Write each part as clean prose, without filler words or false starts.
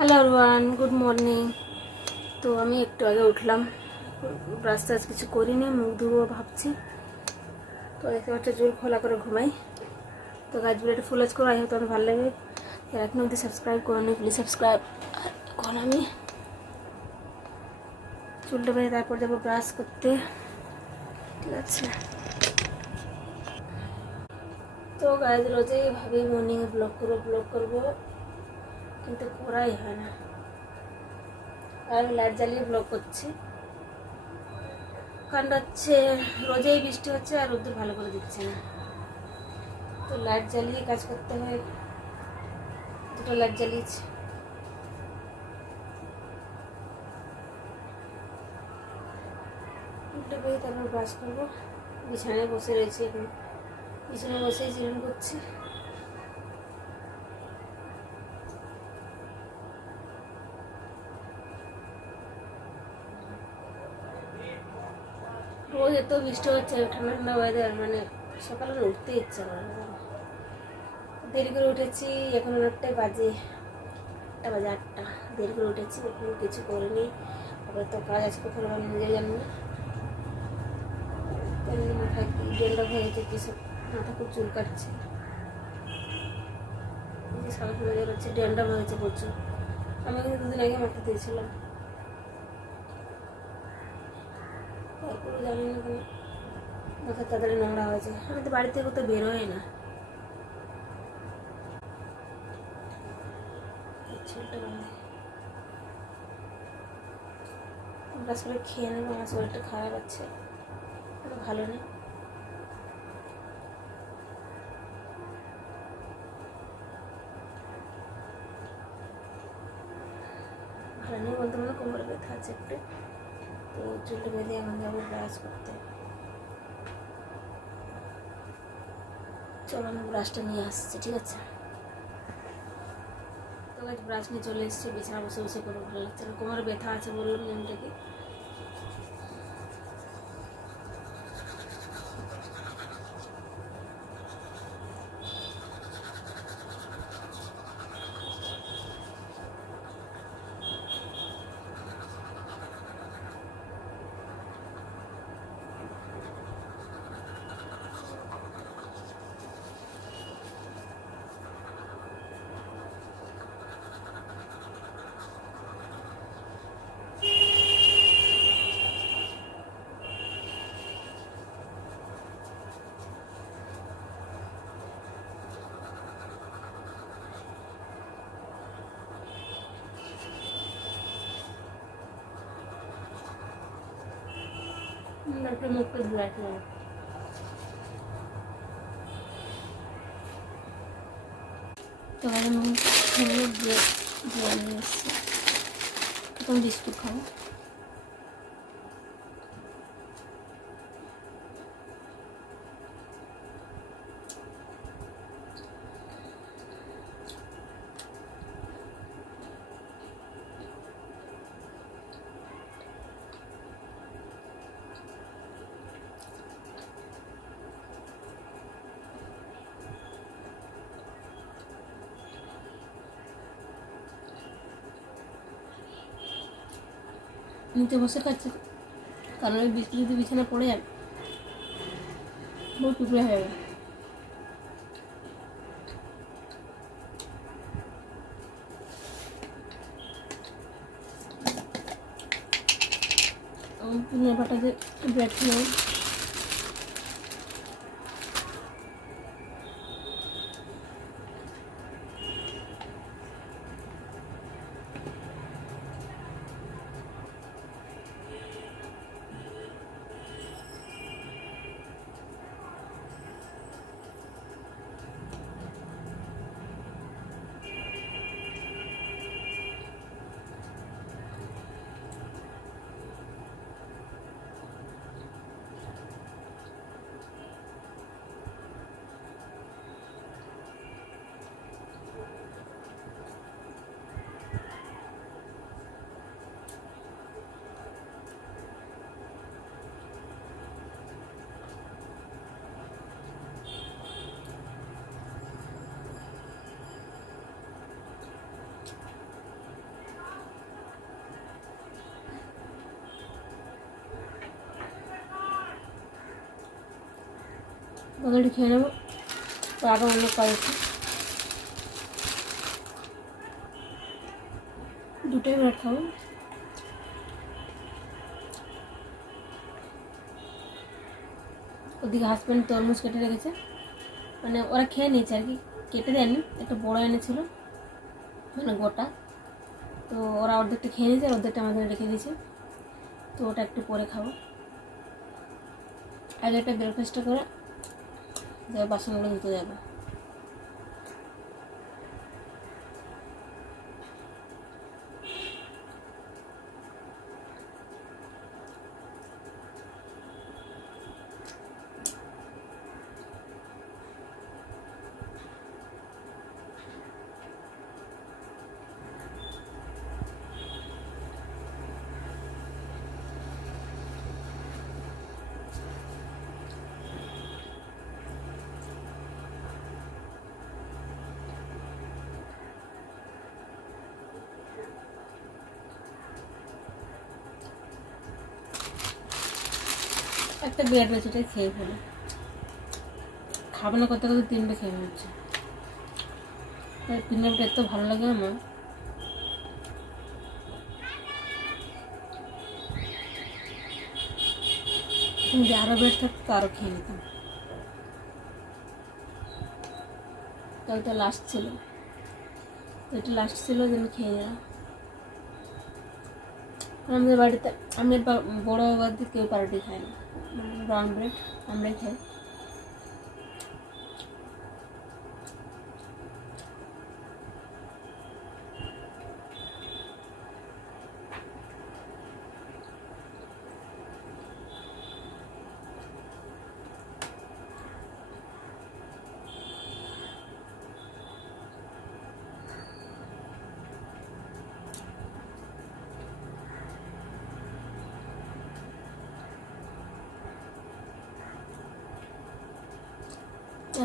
Hello everyone, good morning. তো আমি একটু আগে উঠলাম, ব্রাশ টাশ কিছু করিনি, মুখ ধুবো ভাবছি। তো দেখতে পাচ্ছি চুল খোলা করে ঘুমাই। তো গাছগুলো একটু ফুল করে আই হতো আমার ভালো লাগে। এখন অব্দি সাবস্ক্রাইব করেনি, প্লিজ সাবস্ক্রাইব। এখন আমি চুলটা বেঁধে তারপর যাবো ব্রাশ করতে, ঠিক আছে? তো গাছ রোজই ভাবি মর্নিংয়ে ব্লগ করবো, কিন্তু করাই হয় না। আর আমি লাইট জ্বালিয়ে ব্লগ করছি, কারণ হচ্ছে রোজেই বৃষ্টি হচ্ছে আর রোদ্দুর ভালো করে দিচ্ছে না। তো লাইট জ্বালিয়ে কাজ করতে হয়, দুটো লাইট জ্বালিয়েছি। উঠে পেয়ে তারপর ব্রাশ করবো। বিছানায় বসে রয়েছি এখন, বিছানায় বসেই জিরন করছি। রোজ এত বৃষ্টি হচ্ছে, ঠান্ডা ঠান্ডা ওয়েদার, মানে সকালে উঠতে ইচ্ছা করে না। দেরি করে উঠেছি, এখন অনেকটাই বাজে, 8টা। দেরি করে উঠেছি, এখন কিছু করিনি। আবার তো কাজ আছে, কোথাও আমার নিজে জানি না। তেমনি মাথায় ডেন্ডা হয়ে গেছে, কি সব মাথা খুব চুল কাটছে, সাদা ফুলে বেরোচ্ছে, ডেন্ডা হয়েছে প্রচুর। আমি কিন্তু 2 দিন আগে মাথা দিয়েছিলাম, তারপরে জানি না কেন মাথা তাড়াতাড়ি নোংরা হয়েছে। আমি তো বাড়ি থেকে কোথাও বেরোই না। চুলটা বাঁধে ব্রাশ করে খেয়ে নেবো, আমার শরীরটা খারাপ আছে, ভালো নেই। ভালো নেই বলতে মানে কোমরে ব্যথা আছে একটু। তো চুলটা বেঁধে এখন যাবো ব্রাশ করতে। চলো আমি ব্রাশটা নিয়ে আসছি, ঠিক আছে? তো আজ ব্রাশ নিয়ে চলে এসেছি, বিছানা বসে বসে করে ভালো লাগছে না, কোমরে ব্যথা আছে বললাম নিয়মটাকে। একটু মুখটা ধুয়ে তো আমি মুখ ধুয়ে নিয়ে এসেছি, এখন বিস্কুট খাবো। নিচে বসে খাচ্ছি, কারণ ওই বিস্কুট যদি বিছানা পড়ে যাবে বহু টুকরে হয়ে যাবে। পাটাতে ব্রেড খেয়ে তরকারি খেয়ে নেবো, তো আরও অনেক কাজ আছে। 2টাই ব্রেড খাবো। ওদিকে হাজব্যান্ড তরমুজ কেটে রেখেছে, মানে ওরা খেয়ে নিয়েছে আর কি, কেটে দেয়নি, একটা বড় এনেছিল মানে গোটা, তো ওরা অর্ধেকটা খেয়ে নিয়েছে আর অর্ধেকটা আমাদের রেখে দিয়েছে, তো ওটা একটু পরে খাবো। আগে একটা ব্রেকফাস্টটা করে বাসনগুলো ধুতে যাবো। একটা ব্রেড রয়েছে, ওটাই খেয়ে ফেলো। খাবো না করতে করতে 3টে খেয়ে ফেলছে। পিনাটটা এত ভালো লাগে আমার। যদি আরও ব্রেড থাকতো আরও খেয়ে নিতাম, তো এটা লাস্ট ছিল, যেন খেয়ে নিলাম। আমাদের বাড়িতে আমি বড় বাদ দিয়ে কেউ পাউরুটি খায় না, ব্রাউন ব্রেড আমরাই খাই।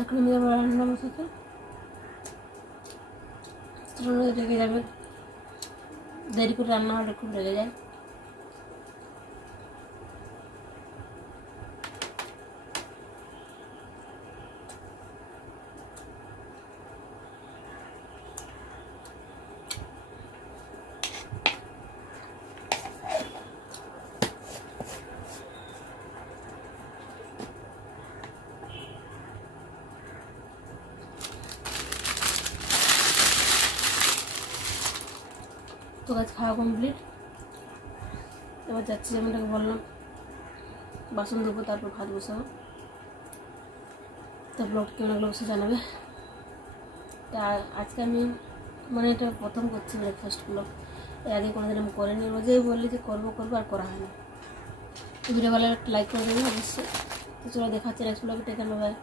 এখন আমি আবার রান্না বসাতে, রেগে যাবে, দেরি করে রান্না হলে খুব রেগে যায়। তো গাছ খাওয়া কমপ্লিট, এবার যাচ্ছি, যেমনটাকে বললাম বাসন ধোবো, তারপর ভাত বসাবো। তো ব্লগ কেমন লাগলো অবশ্যই জানাবে। তা আজকে আমি মানে এটা প্রথম করছি ব্রেকফাস্ট ব্লগ, এর আগে কোনোদিন আমি করিনি। রোজেই বললি যে করবো আর করা হয় না। ভিডিও ভালো লাইক করে দেবে অবশ্যই। তো চলো, দেখা হচ্ছে নেক্সট ব্লগে। Take care, by.